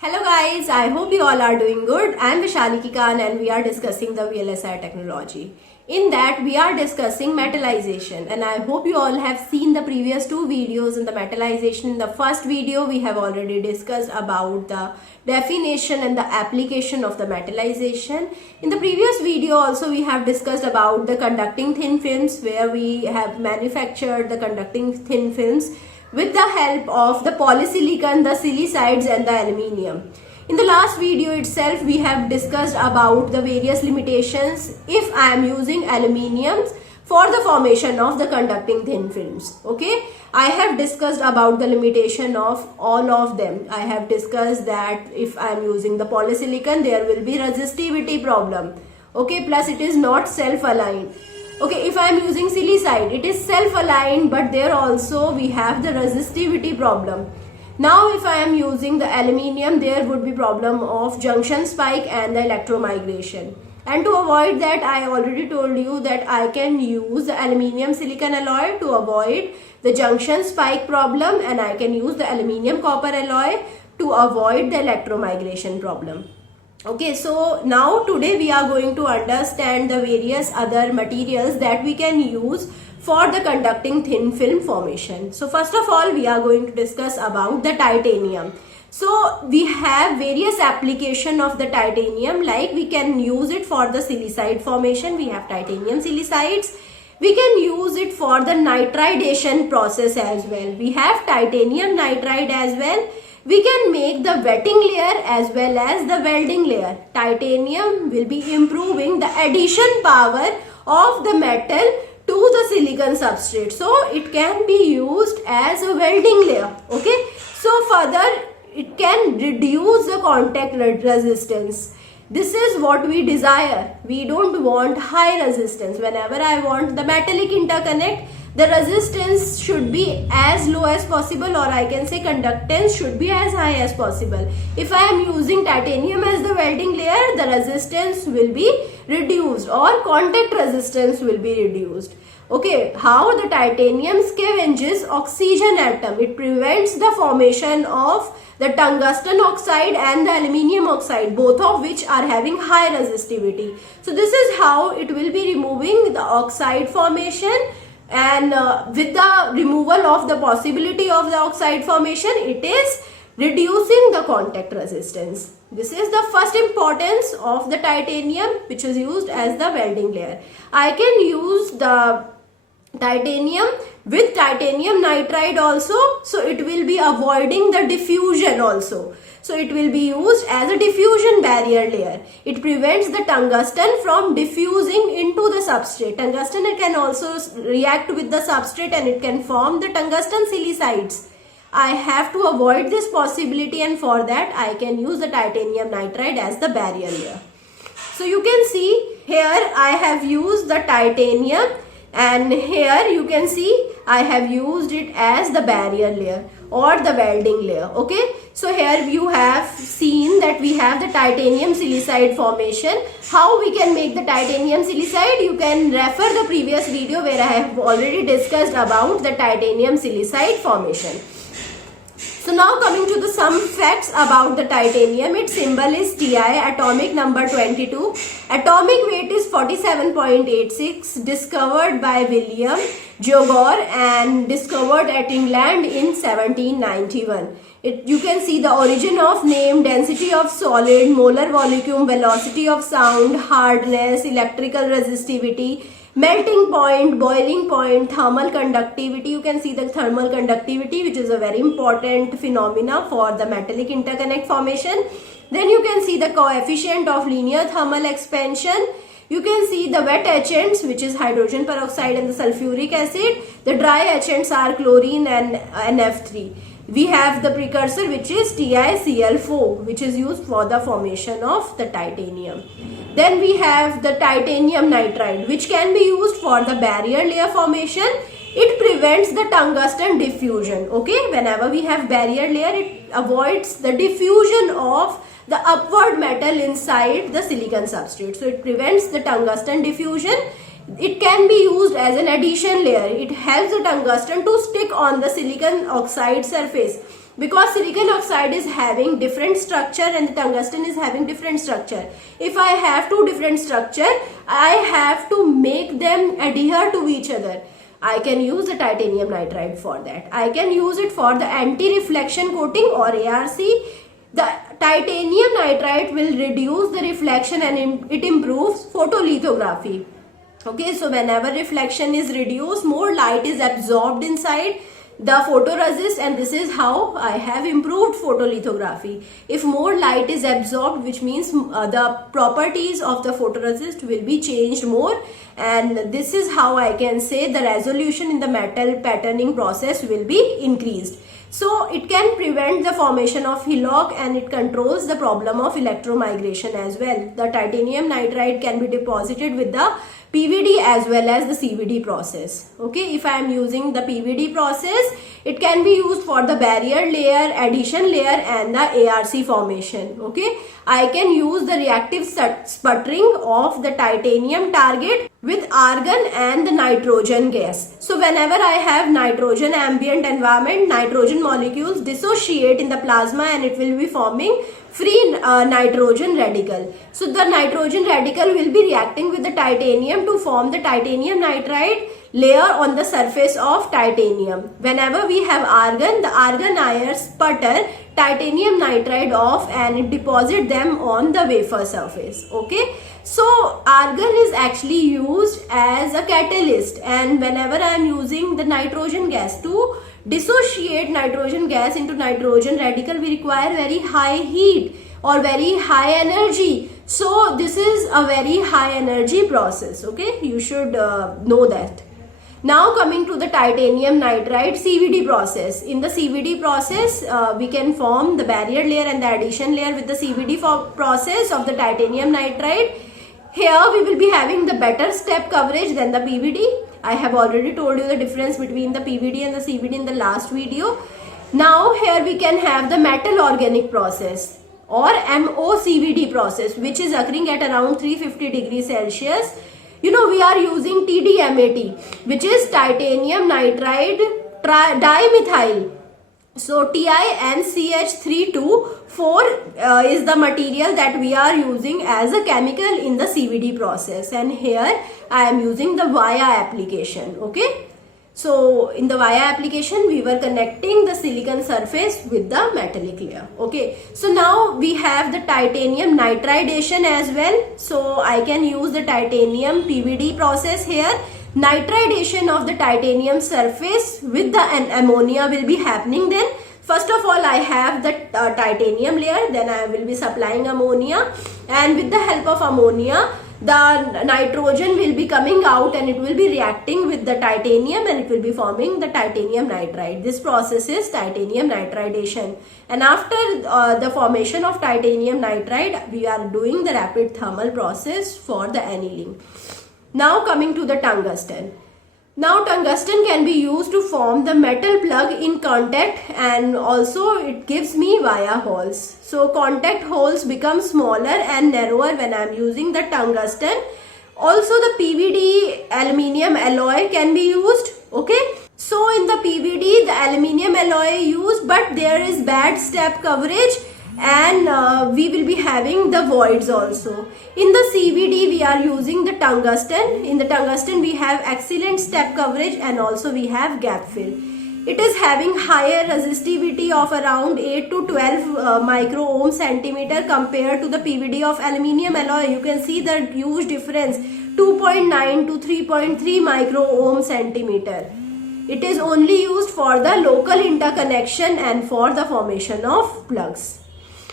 Hello guys, I hope you all are doing good. I am Vishali Kikan and we are discussing the VLSI technology. In that we are discussing metallization and I hope you all have seen the previous two videos in the metallization. In the first video we have already discussed about the definition and the application of the metallization. In the previous video also we have discussed about the conducting thin films where we have manufactured the conducting thin films with the help of the polysilicon, the silicides and the aluminium. In the last video itself, we have discussed about the various limitations if I am using aluminium for the formation of the conducting thin films. Okay, I have discussed about the limitation of all of them. I have discussed that if I am using the polysilicon, there will be resistivity problem. Okay, plus it is not self-aligned. Okay, if I am using silicide, it is self-aligned, but there also we have the resistivity problem. Now if I am using the aluminium, there would be problem of junction spike and the electromigration. And to avoid that, I already told you that I can use the aluminium silicon alloy to avoid the junction spike problem, and I can use the aluminium copper alloy to avoid the electromigration problem. Okay, so now today we are going to understand the various other materials that we can use for the conducting thin film formation. So first of all, we are going to discuss about the titanium. So we have various application of the titanium, like we can use it for the silicide formation. We have titanium silicides. We can use it for the nitridation process as well. We have titanium nitride as well. We can make the wetting layer as well as the welding layer. Titanium will be improving the addition power of the metal to the silicon substrate. So it can be used as a welding layer. Okay. So further it can reduce the contact resistance. This is what we desire. We don't want high resistance. Whenever I want the metallic interconnect, the resistance should be as low as possible, or I can say conductance should be as high as possible. If I am using titanium as the welding layer, the resistance will be reduced or contact resistance will be reduced. Okay, how the titanium scavenges oxygen atom. It prevents the formation of the tungsten oxide and the aluminium oxide, both of which are having high resistivity. So this is how it will be removing the oxide formation. And with the removal of the possibility of the oxide formation, it is reducing the contact resistance. This is the first importance of the titanium, which is used as the welding layer. I can use the titanium with titanium nitride also, so it will be avoiding the diffusion also. So it will be used as a diffusion barrier layer. It prevents the tungsten from diffusing into the substrate. Tungsten can also react with the substrate and it can form the tungsten silicides. I have to avoid this possibility, and for that I can use the titanium nitride as the barrier layer. So you can see here I have used the titanium, and here you can see I have used it as the barrier layer or the welding layer. Okay, so here you have seen that we have the titanium silicide formation. How we can make the titanium silicide? You can refer the previous video where I have already discussed about the titanium silicide formation. So now coming to the some facts about the titanium. Its symbol is Ti, atomic number 22. Atomic weight is 47.86, discovered by William Jogor and discovered at England in 1791. You can see the origin of name, density of solid, molar volume, velocity of sound, hardness, electrical resistivity, melting point, boiling point, thermal conductivity. You can see the thermal conductivity, which is a very important phenomena for the metallic interconnect formation. Then you can see the coefficient of linear thermal expansion. You can see the wet etchants, which is hydrogen peroxide and the sulfuric acid. The dry etchants are chlorine and NF3. We have the precursor, which is TiCl4, which is used for the formation of the titanium. Then we have the titanium nitride, which can be used for the barrier layer formation. It prevents the tungsten diffusion. Okay, whenever we have barrier layer, it avoids the diffusion of the upward metal inside the silicon substrate. So it prevents the tungsten diffusion. It can be used as an addition layer. It helps the tungsten to stick on the silicon oxide surface. because silicon oxide is having different structure and the tungsten is having different structure. If I have two different structure, I have to make them adhere to each other. I can use the titanium nitride for that. I can use it for the anti-reflection coating or ARC. The titanium nitride will reduce the reflection and it improves photolithography. Okay, so whenever reflection is reduced, more light is absorbed inside the photoresist, and this is how I have improved photolithography. If more light is absorbed, which means the properties of the photoresist will be changed more, and this is how I can say the resolution in the metal patterning process will be increased. So it can prevent the formation of hillock and it controls the problem of electromigration as well. The titanium nitride can be deposited with the PVD as well as the CVD process. Okay, if I am using the PVD process, it can be used for the barrier layer, adhesion layer and the ARC formation. Okay, I can use the reactive sputtering of the titanium target with argon and the nitrogen gas. So whenever I have nitrogen ambient environment, nitrogen molecules dissociate in the plasma and it will be forming free nitrogen radical. So the nitrogen radical will be reacting with the titanium to form the titanium nitride layer on the surface of titanium. Whenever we have argon, the argon ions sputter titanium nitride off and it deposit them on the wafer surface. Okay, so argon is actually used as a catalyst, and whenever I am using the nitrogen gas to dissociate nitrogen gas into nitrogen radical, we require very high heat or very high energy. So this is a very high energy process. Okay, you should know that. Now coming to the titanium nitride CVD process. In the CVD process, we can form the barrier layer and the adhesion layer with the CVD process of the titanium nitride. Here we will be having the better step coverage than the PVD. I have already told you the difference between the PVD and the CVD in the last video. Now here we can have the metal organic process or MOCVD process, which is occurring at around 350 degrees Celsius. You know, we are using TDMAT, which is titanium nitride dimethyl. So TiNCH324 is the material that we are using as a chemical in the CVD process, and here I am using the via application. Okay, so in the via application we were connecting the silicon surface with the metallic layer. Okay, so now we have the titanium nitridation as well. So I can use the titanium PVD process here. Nitridation of the titanium surface with the ammonia will be happening. Then first of all I have the titanium layer, then I will be supplying ammonia, and with the help of ammonia the nitrogen will be coming out and it will be reacting with the titanium and it will be forming the titanium nitride. This process is titanium nitridation, and after the formation of titanium nitride we are doing the rapid thermal process for the annealing. Now coming to the tungsten. Now tungsten can be used to form the metal plug in contact, and also it gives me via holes. So contact holes become smaller and narrower when I am using the tungsten. Also the PVD aluminium alloy can be used. Okay, so in the PVD the aluminium alloy used, but there is bad step coverage and we will be having the voids also. In the CVD we are using the tungsten. In the tungsten we have excellent step coverage and also we have gap fill. It is having higher resistivity of around 8 to 12 micro ohm centimeter compared to the PVD of aluminium alloy. You can see the huge difference, 2.9 to 3.3 micro ohm centimeter. It is only used for the local interconnection and for the formation of plugs.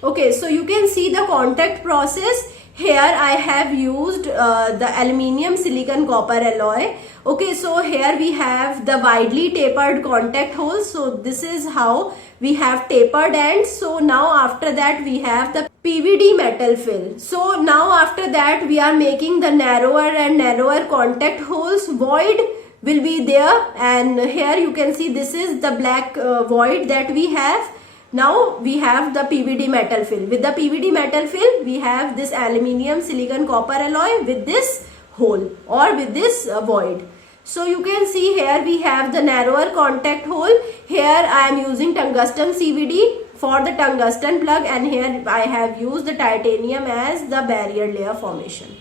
Okay, so you can see the contact process. Here I have used the aluminium silicon copper alloy. Okay, so here we have the widely tapered contact holes. So this is how we have tapered ends. So now after that we have the PVD metal fill. So now after that we are making the narrower and narrower contact holes. Void will be there, and here you can see this is the black void that we have. Now we have the PVD metal fill. With the PVD metal fill we have this aluminium silicon copper alloy with this hole or with this void. So you can see here we have the narrower contact hole. Here I am using tungsten CVD for the tungsten plug, and here I have used the titanium as the barrier layer formation.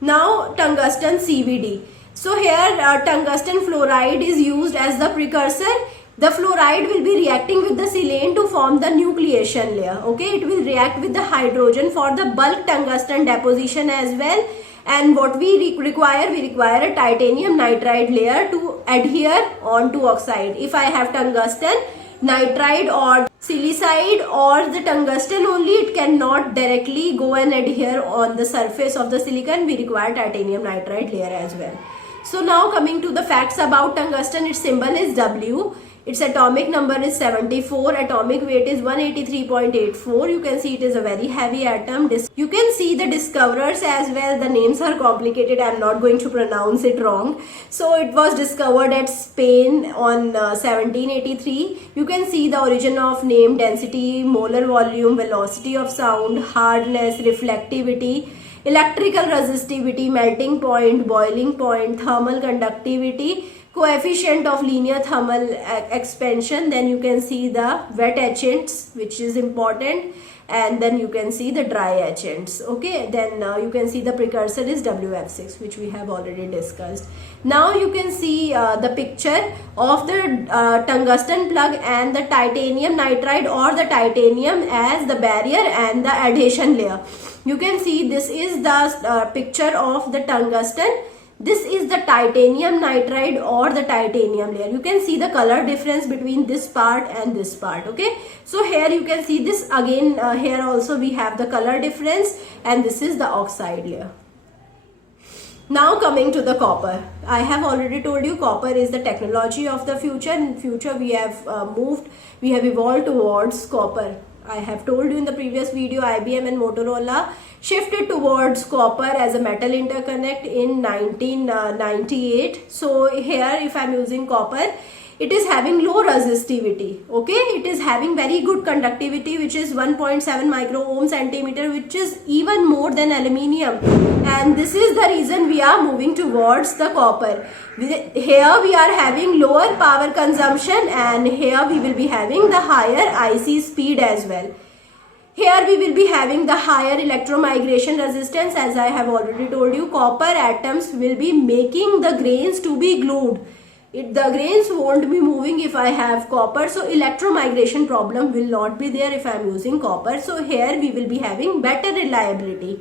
Now tungsten CVD. So here tungsten fluoride is used as the precursor. The fluoride will be reacting with the silane to form the nucleation layer. Okay, it will react with the hydrogen for the bulk tungsten deposition as well. And what we require a titanium nitride layer to adhere onto oxide. If I have tungsten nitride or silicide or the tungsten only, it cannot directly go and adhere on the surface of the silicon. We require titanium nitride layer as well. So now coming to the facts about tungsten, its symbol is W. Its atomic number is 74, atomic weight is 183.84. You can see it is a very heavy atom. You can see the discoverers as well. The names are complicated. I am not going to pronounce it wrong. So it was discovered at Spain on 1783. You can see the origin of name, density, molar volume, velocity of sound, hardness, reflectivity, electrical resistivity, melting point, boiling point, thermal conductivity, coefficient of linear thermal expansion. Then you can see the wet etchants, which is important, and then you can see the dry etchants. Okay, then you can see the precursor is WF6, which we have already discussed. Now you can see the picture of the tungsten plug and the titanium nitride or the titanium as the barrier and the adhesion layer. You can see this is the picture of the tungsten. This is the titanium nitride or the titanium layer. You can see the color difference between this part and this part. Okay, so here you can see this again. Here also we have the color difference, and this is the oxide layer. Now coming to the copper. I have already told you copper is the technology of the future. In future we have evolved towards copper. I have told you in the previous video, IBM and Motorola shifted towards copper as a metal interconnect in 1998. So here if I am using copper, it is having low resistivity. Okay, it is having very good conductivity, which is 1.7 micro ohm centimeter, which is even more than aluminium. And this is the reason we are moving towards the copper. Here we are having lower power consumption, and here we will be having the higher IC speed as well. Here we will be having the higher electromigration resistance. As I have already told you, copper atoms will be making the grains to be glued. The grains won't be moving if I have copper, so electromigration problem will not be there if I am using copper. So here we will be having better reliability.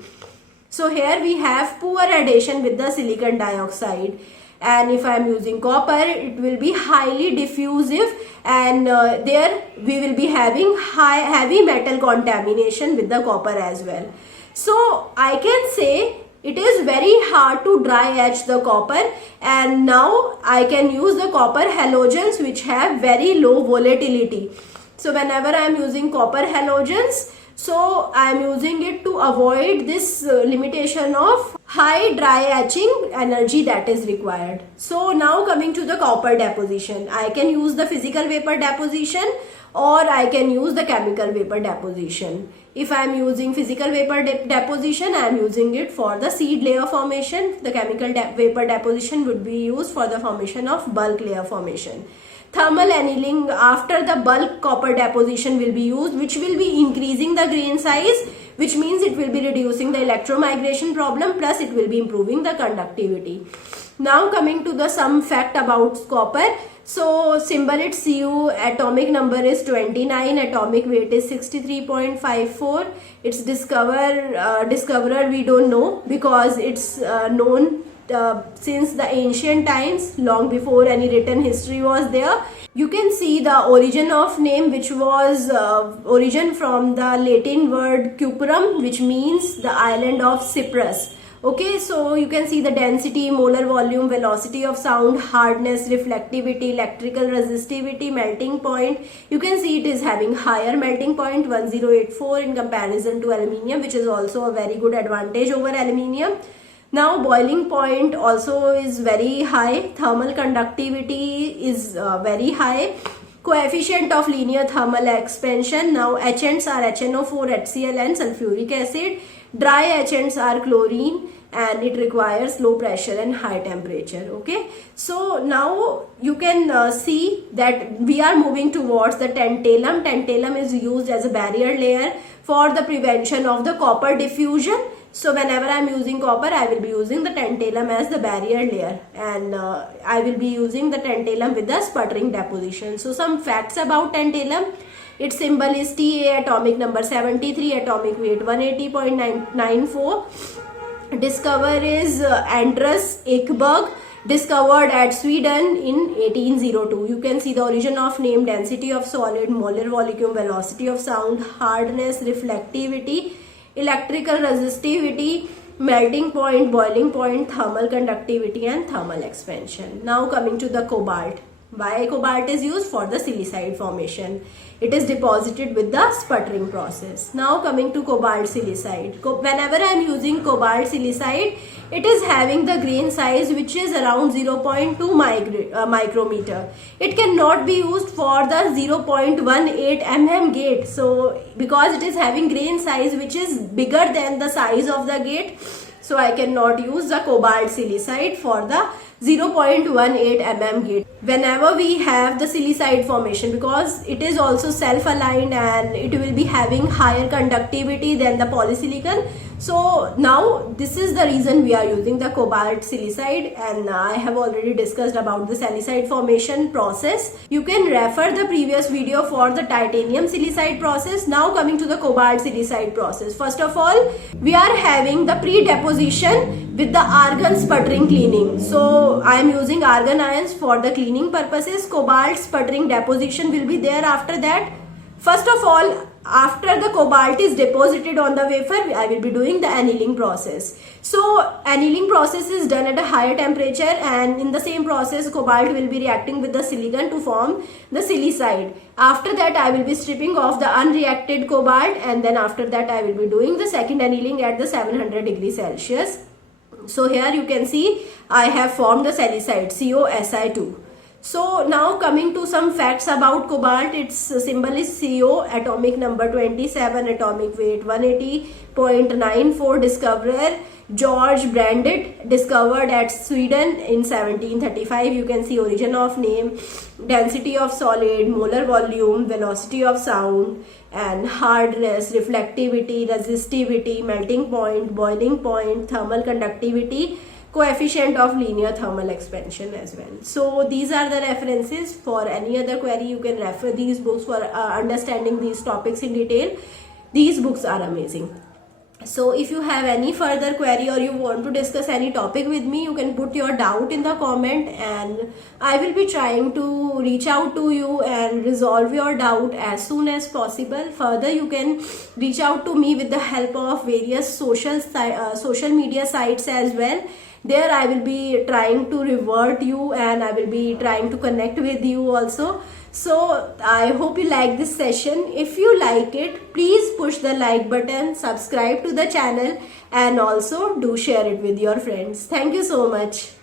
So here we have poor adhesion with the silicon dioxide, and if I am using copper, it will be highly diffusive, and there we will be having heavy metal contamination with the copper as well. So I can say it is very hard to dry etch the copper, and now I can use the copper halogens which have very low volatility. So whenever I am using copper halogens, so I am using it to avoid this limitation of high dry etching energy that is required. So now coming to the copper deposition, I can use the physical vapor deposition or I can use the chemical vapor deposition. If I am using physical vapor deposition, I am using it for the seed layer formation. The chemical vapor deposition would be used for the formation of bulk layer formation. Thermal annealing after the bulk copper deposition will be used, which will be increasing the grain size, which means it will be reducing the electromigration problem, plus it will be improving the conductivity. Now coming to the some fact about copper. So symbol it's Cu, atomic number is 29, atomic weight is 63.54. Its discoverer we don't know, because it's known since the ancient times, long before any written history was there. You can see the origin of name, which was origin from the Latin word Cuprum, which means the island of Cyprus. Okay, so you can see the density, molar volume, velocity of sound, hardness, reflectivity, electrical resistivity, melting point. You can see it is having higher melting point, 1084 in comparison to aluminium, which is also a very good advantage over aluminium. Now boiling point also is very high, thermal conductivity is very high, coefficient of linear thermal expansion. Now etchants are HNO4, HCl and sulfuric acid. Dry etchants are chlorine and it requires low pressure and high temperature. Okay, so now you can see that we are moving towards the tantalum. Tantalum is used as a barrier layer for the prevention of the copper diffusion. So whenever I am using copper, I will be using the tantalum as the barrier layer, and I will be using the tantalum with the sputtering deposition. So some facts about tantalum. Its symbol is Ta, atomic number 73, atomic weight 180.94. Discoverer is Anders Ekberg, discovered at Sweden in 1802. You can see the origin of name, density of solid, molar volume, velocity of sound, hardness, reflectivity, electrical resistivity, melting point, boiling point, thermal conductivity and thermal expansion. Now coming to the cobalt. Why cobalt is used? For the silicide formation. It is deposited with the sputtering process. Now coming to cobalt silicide. Whenever I am using cobalt silicide, it is having the grain size which is around 0.2 micrometer. It cannot be used for the 0.18 mm gate. So because it is having grain size which is bigger than the size of the gate, so I cannot use the cobalt silicide for the 0.18 mm gate. Whenever we have the silicide formation, because it is also self-aligned and it will be having higher conductivity than the polysilicon. So now this is the reason we are using the cobalt silicide, and I have already discussed about the silicide formation process. You can refer the previous video for the titanium silicide process. Now coming to the cobalt silicide process. First of all, we are having the pre-deposition with the argon sputtering cleaning. So I am using argon ions for the cleaning purposes. Cobalt sputtering deposition will be there after that. First of all, after the cobalt is deposited on the wafer, I will be doing the annealing process. So annealing process is done at a higher temperature, and in the same process cobalt will be reacting with the silicon to form the silicide. After that I will be stripping off the unreacted cobalt, and then after that I will be doing the second annealing at the 700 degrees Celsius. So here you can see I have formed the silicide CoSi2. So now coming to some facts about cobalt. Its symbol is Co, atomic number 27, atomic weight 180.94. Discoverer George Brandt, discovered at Sweden in 1735. You can see origin of name, density of solid, molar volume, velocity of sound, and hardness, reflectivity, resistivity, melting point, boiling point, thermal conductivity, coefficient of linear thermal expansion as well. So these are the references. For any other query, you can refer these books for understanding these topics in detail. These books are amazing. So if you have any further query or you want to discuss any topic with me, you can put your doubt in the comment, and I will be trying to reach out to you and resolve your doubt as soon as possible. Further, you can reach out to me with the help of various social media sites as well. There I will be trying to revert you, and I will be trying to connect with you also. So I hope you like this session. If you like it, please push the like button, subscribe to the channel, and also do share it with your friends. Thank you so much.